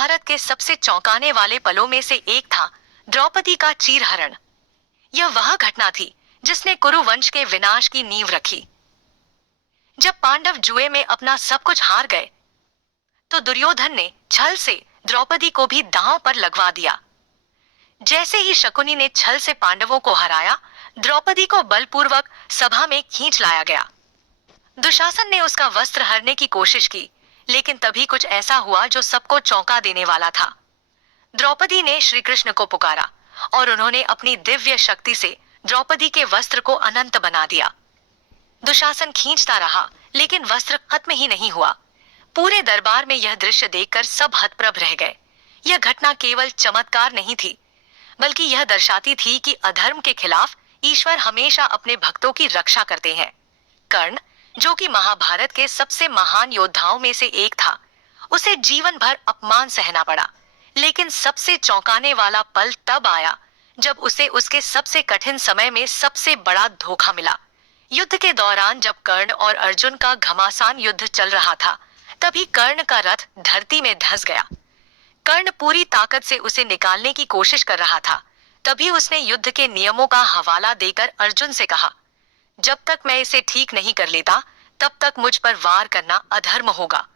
महाभारत के सबसे चौंकाने वाले पलों में से एक था द्रौपदी का चीरहरण। यह वह घटना थी जिसने कुरु वंश के विनाश की नींव रखी। जब पांडव जुए में अपना सब कुछ हार गए तो दुर्योधन ने छल से द्रौपदी को भी दांव पर लगवा दिया। जैसे ही शकुनी ने छल से पांडवों को हराया, द्रौपदी को बलपूर्वक सभा में खींच लाया गया। दुशासन ने उसका वस्त्र हरने की कोशिश की, लेकिन तभी कुछ ऐसा हुआ जो सबको चौंका देने वाला था। द्रौपदी ने श्री कृष्ण को पुकारा और उन्होंने अपनी दिव्य शक्ति से द्रौपदी के वस्त्र को अनंत बना दिया। दुशासन खींचता रहा, लेकिन वस्त्र खत्म ही नहीं हुआ। पूरे दरबार में यह दृश्य देखकर सब हतप्रभ रह गए। यह घटना केवल चमत्कार नहीं थी, बल्कि यह दर्शाती थी कि अधर्म के खिलाफ ईश्वर हमेशा अपने भक्तों की रक्षा करते हैं। कर्ण, जो कि महाभारत के सबसे महान योद्धाओं में से एक था, उसे जीवन भर अपमान सहना पड़ा। लेकिन सबसे चौंकाने वाला पल तब आया जब उसे उसके सबसे कठिन समय में सबसे बड़ा धोखा मिला। युद्ध के दौरान जब कर्ण और अर्जुन का घमासान युद्ध चल रहा था, तभी कर्ण का रथ धरती में धंस गया। कर्ण पूरी ताकत से उसे निकालने की कोशिश कर रहा था। तभी उसने युद्ध के नियमों का हवाला देकर अर्जुन से कहा, जब तक मैं इसे ठीक नहीं कर लेता, तब तक मुझ पर वार करना अधर्म होगा।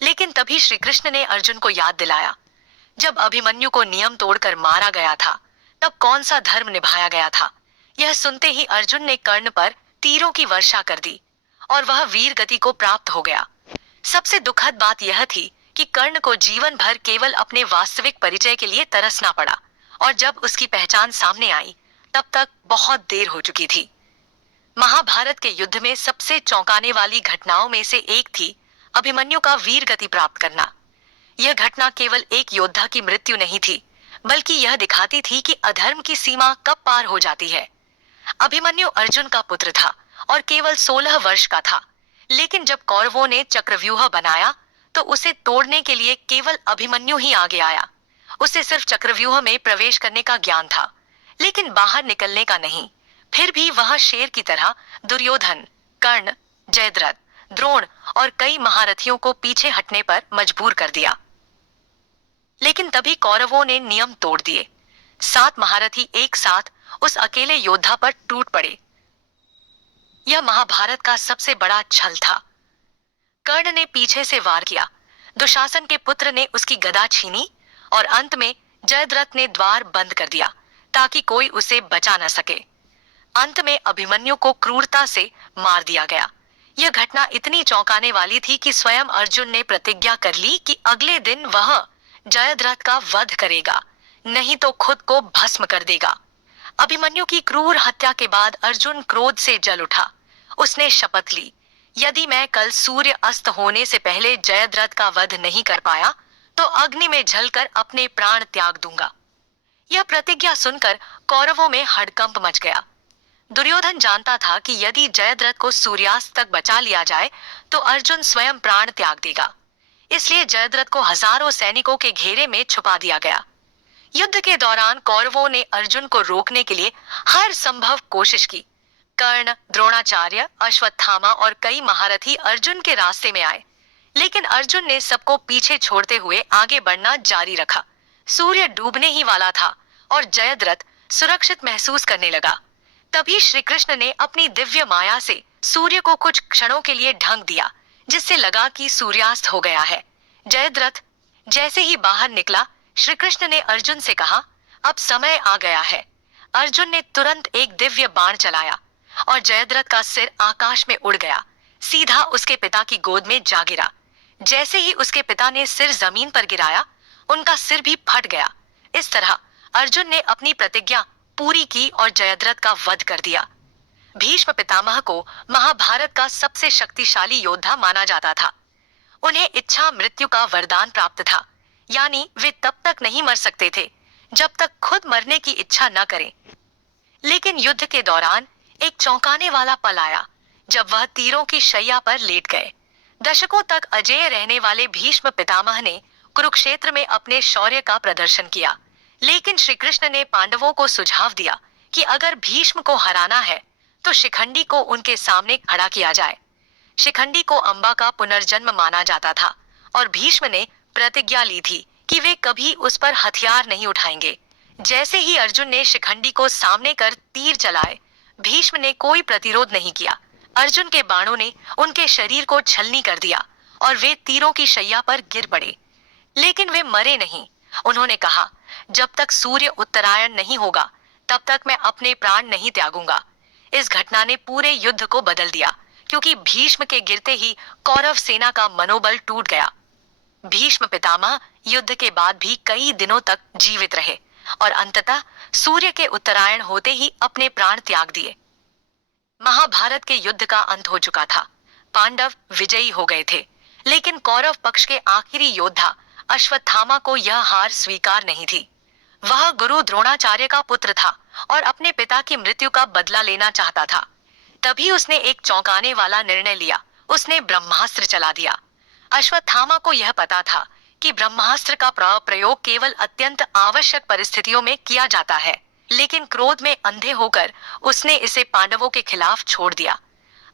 लेकिन तभी श्री कृष्ण ने अर्जुन को याद दिलाया, जब अभिमन्यु को नियम तोड़कर मारा गया था, तब कौन सा धर्म निभाया गया था। यह सुनते ही अर्जुन ने कर्ण पर तीरों की वर्षा कर दी और वह वीर गति को प्राप्त हो गया। सबसे दुखद बात यह थी कि कर्ण को जीवन भर केवल अपने वास्तविक परिचय के लिए तरसना पड़ा, और जब उसकी पहचान सामने आई, तब तक बहुत देर हो चुकी थी। महाभारत के युद्ध में सबसे चौंकाने वाली घटनाओं में से एक थी अभिमन्यु का वीर गति प्राप्त करना। यह घटना केवल एक योद्धा की मृत्यु नहीं थी, बल्कि यह दिखाती थी कि अधर्म की सीमा कब पार हो जाती है। अभिमन्यु अर्जुन का पुत्र था और केवल 16 वर्ष का था, लेकिन जब कौरवों ने चक्रव्यूह बनाया तो उसे तोड़ने के लिए केवल अभिमन्यु ही आगे आया। उसे सिर्फ चक्रव्यूह में प्रवेश करने का ज्ञान था, लेकिन बाहर निकलने का नहीं। फिर भी वह शेर की तरह दुर्योधन, कर्ण, जयद्रथ, द्रोण और कई महारथियों को पीछे हटने पर मजबूर कर दिया। लेकिन तभी कौरवों ने नियम तोड़ दिए। 7 महारथी एक साथ उस अकेले योद्धा पर टूट पड़े। यह महाभारत का सबसे बड़ा छल था। कर्ण ने पीछे से वार किया, दुशासन के पुत्र ने उसकी गदा छीनी और अंत में जयद्रथ ने द्वार बंद कर दिया ताकि कोई उसे बचा न सके। अंत में अभिमन्यु को क्रूरता से मार दिया गया। यह घटना इतनी चौंकाने वाली थी कि स्वयं अर्जुन ने प्रतिज्ञा कर ली कि अगले दिन वह जयद्रथ का वध करेगा, नहीं तो खुद को भस्म कर देगा। अभिमन्यु की क्रूर हत्या के बाद अर्जुन क्रोध से जल उठा। उसने शपथ ली, यदि मैं कल सूर्य अस्त होने से पहले जयद्रथ का वध नहीं कर पाया तो अग्नि में जलकर अपने प्राण त्याग दूंगा। यह प्रतिज्ञा सुनकर कौरवों में हड़कंप मच गया। दुर्योधन जानता था कि यदि जयद्रथ को सूर्यास्त तक बचा लिया जाए तो अर्जुन स्वयं प्राण त्याग देगा। इसलिए जयद्रथ को हजारों सैनिकों के घेरे में छुपा दिया गया। युद्ध के दौरान कौरवों ने अर्जुन को रोकने के लिए हर संभव कोशिश की। कर्ण, द्रोणाचार्य, अश्वत्थामा और कई महारथी अर्जुन के रास्ते में आए, लेकिन अर्जुन ने सबको पीछे छोड़ते हुए आगे बढ़ना जारी रखा। सूर्य डूबने ही वाला था और जयद्रथ सुरक्षित महसूस करने लगा। तभी श्री कृष्ण ने अपनी दिव्य माया से सूर्य को कुछ क्षणों के लिए ढंक दिया, जिससे लगा कि सूर्यास्त हो गया है। जयद्रथ जैसे ही बाहर निकला, श्री कृष्ण ने अर्जुन से कहा, अब समय आ गया है। अर्जुन ने तुरंत एक दिव्य बाण चलाया और जयद्रथ का सिर आकाश में उड़ गया, सीधा उसके पिता की गोद में जा गिरा। जैसे ही उसके पिता ने सिर जमीन पर गिराया, उनका सिर भी फट गया। इस तरह अर्जुन ने अपनी प्रतिज्ञा पूरी की और जयद्रथ का वध कर दिया। भीष्म पितामह को महाभारत का सबसे शक्तिशाली योद्धा माना जाता था। उन्हें इच्छा मृत्यु का वरदान प्राप्त था, यानी वे तब तक नहीं मर सकते थे जब तक खुद मरने की इच्छा न करें। लेकिन युद्ध के दौरान एक चौंकाने वाला पल आया जब वह तीरों की शैया पर लेट गए। दशकों तक अजेय रहने वाले भीष्म पितामह ने कुरुक्षेत्र में अपने शौर्य का प्रदर्शन किया, लेकिन श्री कृष्ण ने पांडवों को सुझाव दिया कि अगर भीष्म को हराना है तो शिखंडी को उनके सामने खड़ा किया जाए। शिखंडी को अंबा का पुनर्जन्म माना जाता था और भीष्म ने प्रतिज्ञा ली थी कि वे कभी उस पर हथियार नहीं उठाएंगे। जैसे ही अर्जुन ने शिखंडी को सामने कर तीर चलाए, भीष्म ने कोई प्रतिरोध नहीं किया। अर्जुन के बाणों ने उनके शरीर को छलनी कर दिया और वे तीरों की शैया पर गिर पड़े। लेकिन वे मरे नहीं। उन्होंने कहा, जब तक सूर्य उत्तरायण नहीं होगा तब तक मैं अपने प्राण नहीं त्यागूंगा। इस घटना ने पूरे युद्ध को बदल दिया, क्योंकि भीष्म के गिरते ही कौरव सेना का मनोबल टूट गया। भीष्म पितामह युद्ध के बाद भी कई दिनों तक जीवित रहे और अंततः सूर्य के उत्तरायण होते ही अपने प्राण त्याग दिए। महाभारत के युद्ध का अंत हो चुका था। पांडव विजयी हो गए थे, लेकिन कौरव पक्ष के आखिरी योद्धा अश्वत्थामा को यह हार स्वीकार नहीं थी। वह गुरु द्रोणाचार्य का पुत्र था और अपने पिता की मृत्यु का बदला लेना चाहता था। तभी उसने एक चौंकाने वाला निर्णय लिया। उसने ब्रह्मास्त्र चला दिया। अश्वत्थामा को यह पता था कि ब्रह्मास्त्र का प्रयोग केवल अत्यंत आवश्यक परिस्थितियों में किया जाता है, लेकिन क्रोध में अंधे होकर उसने इसे पांडवों के खिलाफ छोड़ दिया।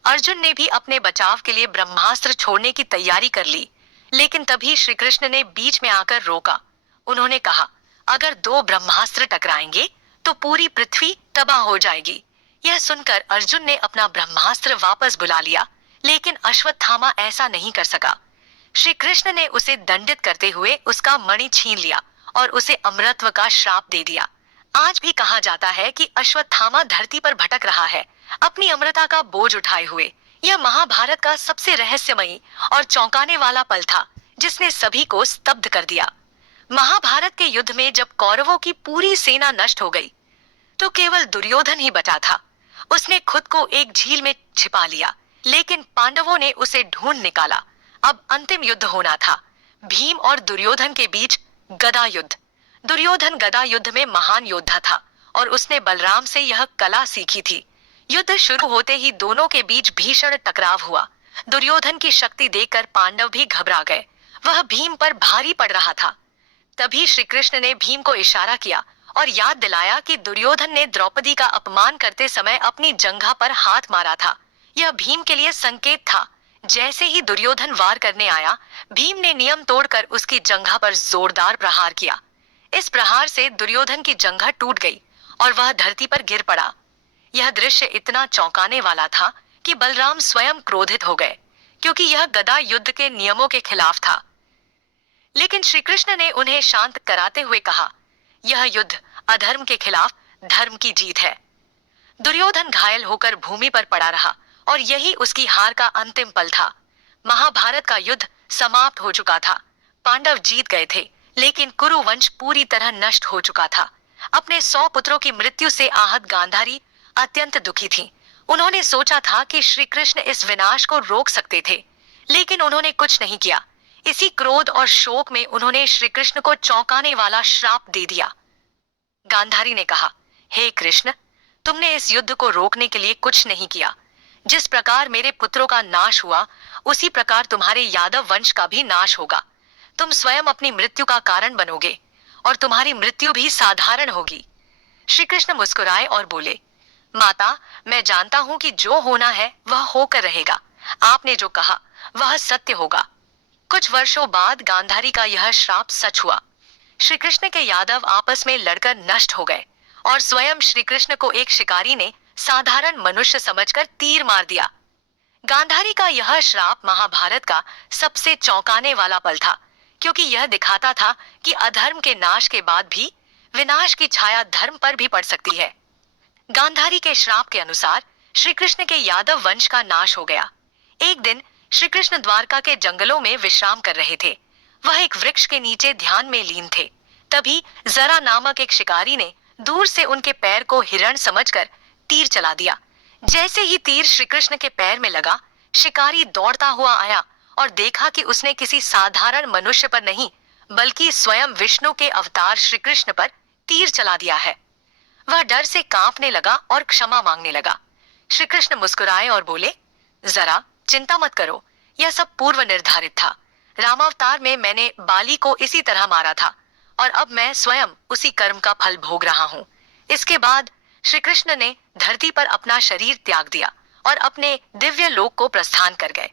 अर्जुन ने भी अपने बचाव के लिए ब्रह्मास्त्र छोड़ने की तैयारी कर ली, लेकिन तभी श्री कृष्ण ने बीच में आकर रोका। उन्होंने कहा, अगर दो ब्रह्मास्त्र टकराएंगे तो पूरी पृथ्वी तबाह हो जाएगी। यह सुनकर अर्जुन ने अपना ब्रह्मास्त्र वापस बुला लिया, लेकिन अश्वत्थामा ऐसा नहीं कर सका। श्री कृष्ण ने उसे दंडित करते हुए उसका मणि छीन लिया और उसे अमरत्व का श्राप दे दिया। आज भी कहा जाता है कि अश्वत्थामा धरती पर भटक रहा है, अपनी अमरता का बोझ उठाए हुए। यह महाभारत का सबसे रहस्यमयी और चौंकाने वाला पल था, जिसने सभी को स्तब्ध कर दिया। महाभारत के युद्ध में जब कौरवों की पूरी सेना नष्ट हो गई, तो केवल दुर्योधन ही बचा था। उसने खुद को एक झील में छिपा लिया, लेकिन पांडवों ने उसे ढूंढ निकाला। अब अंतिम युद्ध होना था, भीम और दुर्योधन के बीच गदा युद्ध। दुर्योधन गदा युद्ध में महान योद्धा था और उसने बलराम से यह कला सीखी थी। युद्ध शुरू होते ही दोनों के बीच भीषण टकराव हुआ। दुर्योधन की शक्ति देखकर पांडव भी घबरा गए। वह भीम पर भारी पड़ रहा था। तभी श्री कृष्ण ने भीम को इशारा किया और याद दिलाया कि दुर्योधन ने द्रौपदी का अपमान करते समय अपनी जंघा पर हाथ मारा था। यह भीम के लिए संकेत था। जैसे ही दुर्योधन वार करने आया, भीम ने नियम तोड़कर उसकी जंघा पर जोरदार प्रहार किया। इस प्रहार से दुर्योधन की जंघा टूट गई और वह धरती पर गिर पड़ा। यह दृश्य इतना चौंकाने वाला था कि बलराम स्वयं क्रोधित हो गए, क्योंकि यह गदा युद्ध के नियमों के खिलाफ था। लेकिन श्री कृष्ण ने उन्हें शांत कराते हुए कहा, यह युद्ध अधर्म के खिलाफ धर्म की जीत है। दुर्योधन घायल होकर भूमि पर पड़ा रहा और यही उसकी हार का अंतिम पल था। महाभारत का युद्ध समाप्त हो चुका था। पांडव जीत गए थे, लेकिन कुरु वंश पूरी तरह नष्ट हो चुका था। अपने 100 पुत्रों की मृत्यु से आहत गांधारी अत्यंत दुखी थी। उन्होंने सोचा था कि श्री कृष्ण इस विनाश को रोक सकते थे, लेकिन उन्होंने कुछ नहीं किया। इसी क्रोध और शोक में उन्होंने श्री कृष्ण को चौंकाने वाला श्राप दे दिया। गांधारी ने कहा, हे कृष्ण, तुमने इस युद्ध को रोकने के लिए कुछ नहीं किया। जिस प्रकार मेरे पुत्रों का नाश हुआ, उसी प्रकार तुम्हारे यादव वंश का भी नाश होगा। तुम स्वयं अपनी मृत्यु का कारण बनोगे और तुम्हारी मृत्यु भी साधारण होगी। श्री कृष्ण मुस्कुराए और बोले, माता, मैं जानता हूं कि जो होना है वह होकर रहेगा। आपने जो कहा वह सत्य होगा। कुछ वर्षों बाद गांधारी का यह श्राप सच हुआ। श्री कृष्ण के यादव आपस में लड़कर नष्ट हो गए और स्वयं श्री कृष्ण को एक शिकारी ने साधारण मनुष्य समझकर तीर मार दिया। गांधारी का यह श्राप महाभारत का सबसे चौंकाने वाला पल था, क्योंकि यह दिखाता था कि अधर्म के नाश के बाद भी विनाश की छाया धर्म पर भी पड़ सकती है। गांधारी के श्राप के अनुसार श्री कृष्ण के यादव वंश का नाश हो गया। एक दिन श्री कृष्ण द्वारका के जंगलों में विश्राम कर रहे थे। वह एक वृक्ष के नीचे ध्यान में लीन थे। तभी जरा नामक एक शिकारी ने दूर से उनके पैर को हिरण समझकर तीर चला दिया। जैसे ही तीर श्री कृष्ण के पैर में लगा, शिकारी दौड़ता हुआ आया और देखा कि उसने किसी साधारण मनुष्य पर नहीं, बल्कि स्वयं विष्णु के अवतार श्री कृष्ण पर तीर चला दिया है। वह डर से कांपने लगा और क्षमा मांगने लगा। श्री कृष्ण मुस्कुराए और बोले, जरा चिंता मत करो, यह सब पूर्व निर्धारित था। रामावतार में मैंने बाली को इसी तरह मारा था और अब मैं स्वयं उसी कर्म का फल भोग रहा हूँ। इसके बाद श्री कृष्ण ने धरती पर अपना शरीर त्याग दिया और अपने दिव्य लोक को प्रस्थान कर गए।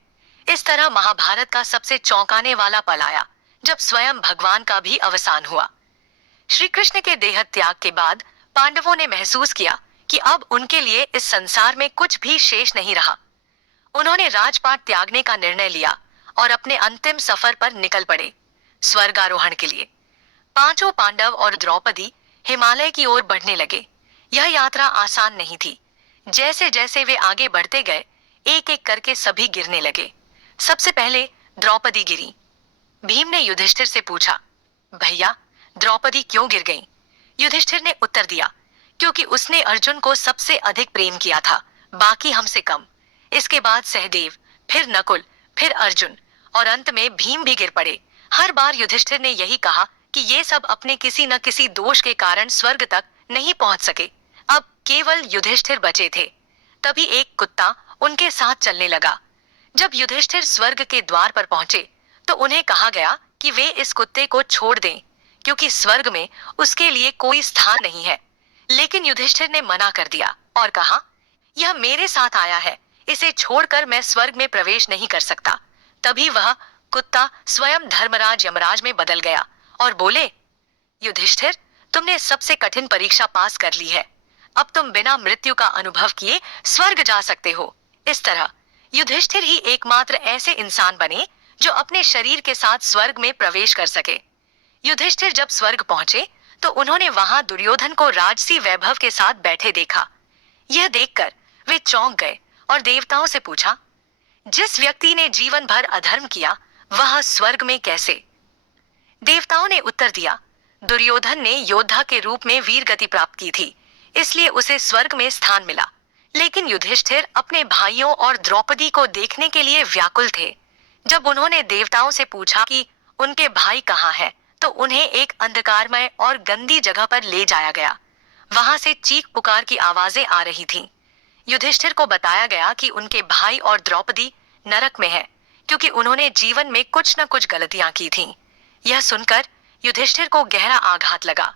इस तरह महाभारत का सबसे चौंकाने वाला पल आया, जब स्वयं भगवान का भी अवसान हुआ। श्री कृष्ण के देह त्याग के बाद पांडवों ने महसूस किया कि अब उनके लिए इस संसार में कुछ भी शेष नहीं रहा। उन्होंने राजपाट त्यागने का निर्णय लिया और अपने अंतिम सफर पर निकल पड़े, स्वर्गारोहण के लिए। पांचों पांडव और द्रौपदी हिमालय की ओर बढ़ने लगे। यह यात्रा आसान नहीं थी। जैसे जैसे वे आगे बढ़ते गए, एक एक करके सभी गिरने लगे। सबसे पहले द्रौपदी गिरी। भीम ने युधिष्ठिर से पूछा, भैया द्रौपदी क्यों गिर गई? युधिष्ठिर ने उत्तर दिया, क्योंकि उसने अर्जुन को सबसे अधिक प्रेम किया था, बाकी हमसे कम। इसके बाद सहदेव, फिर नकुल, फिर अर्जुन और अंत में भीम भी गिर पड़े। हर बार युधिष्ठिर ने यही कहा कि ये सब अपने किसी न किसी दोष के कारण स्वर्ग तक नहीं पहुंच सके। अब केवल युधिष्ठिर बचे थे। तभी एक कुत्ता उनके साथ चलने लगा। जब युधिष्ठिर स्वर्ग के द्वार पर पहुंचे तो उन्हें कहा गया कि वे इस कुत्ते को छोड़ दें, क्योंकि स्वर्ग में उसके लिए कोई स्थान नहीं है। लेकिन युधिष्ठिर ने मना कर दिया और कहा, यह मेरे साथ आया है, इसे छोड़कर मैं स्वर्ग में प्रवेश नहीं कर सकता। तभी वह कुत्ता स्वयं धर्मराज यमराज में बदल गया और बोले, युधिष्ठिर, तुमने सबसे कठिन परीक्षा पास कर ली है। अब तुम बिना मृत्यु का अनुभव किए स्वर्ग जा सकते हो। इस तरह युधिष्ठिर ही एकमात्र ऐसे इंसान बने जो अपने शरीर के साथ स्वर्ग में प्रवेश कर सके। युधिष्ठिर जब स्वर्ग पहुंचे तो उन्होंने वहां दुर्योधन को राजसी वैभव के साथ बैठे देखा। यह देखकर वे चौंक गए और देवताओं से पूछा, जिस व्यक्ति ने जीवन भर अधर्म किया वह स्वर्ग में कैसे? देवताओं ने उत्तर दिया, दुर्योधन ने योद्धा के रूप में वीर गति प्राप्त की थी, इसलिए उसे स्वर्ग में स्थान मिला। लेकिन युधिष्ठिर अपने भाइयों और द्रौपदी को देखने के लिए व्याकुल थे। जब उन्होंने देवताओं से पूछा कि उनके भाई कहाँ हैं, तो उन्हें एक अंधकारमय और गंदी जगह पर ले जाया गया। वहां से चीख पुकार की आवाजें आ रही थीं। युधिष्ठिर को बताया गया कि उनके भाई और द्रौपदी नरक में हैं, क्योंकि उन्होंने जीवन में कुछ न कुछ गलतियां की थीं। यह सुनकर युधिष्ठिर को गहरा आघात लगा।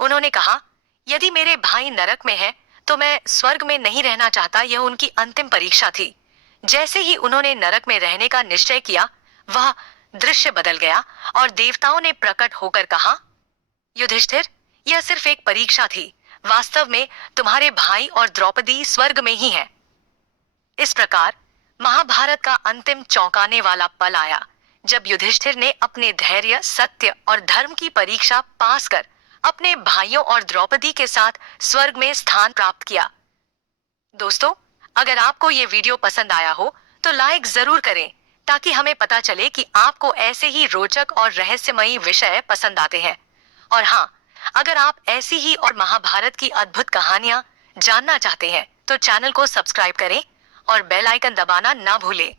उन्होंने कहा, यदि मेरे भाई नरक में हैं, तो मैं स्वर्ग में नहीं रहना चाहता। यह उनकी अंतिम परीक्षा थी। जैसे ही उन्होंने नरक में रहने का निश्चय किया, वह दृश्य बदल गया और देवताओं ने प्रकट होकर कहा, युधिष्ठिर, यह सिर्फ एक परीक्षा थी। वास्तव में तुम्हारे भाई और द्रौपदी स्वर्ग में ही हैं। इस प्रकार महाभारत का अंतिम चौंकाने वाला पल आया, जब युधिष्ठिर ने अपने धैर्य, सत्य और धर्म की परीक्षा पास कर अपने भाइयों और द्रौपदी के साथ स्वर्ग में स्थान प्राप्त किया। दोस्तों, अगर आपको ये वीडियो पसंद आया हो तो लाइक जरूर करें, ताकि हमें पता चले कि आपको ऐसे ही रोचक और रहस्यमयी विषय पसंद आते हैं। और हाँ, अगर आप ऐसी ही और महाभारत की अद्भुत कहानियां जानना चाहते हैं तो चैनल को सब्सक्राइब करें और बेल आइकन दबाना ना भूलें।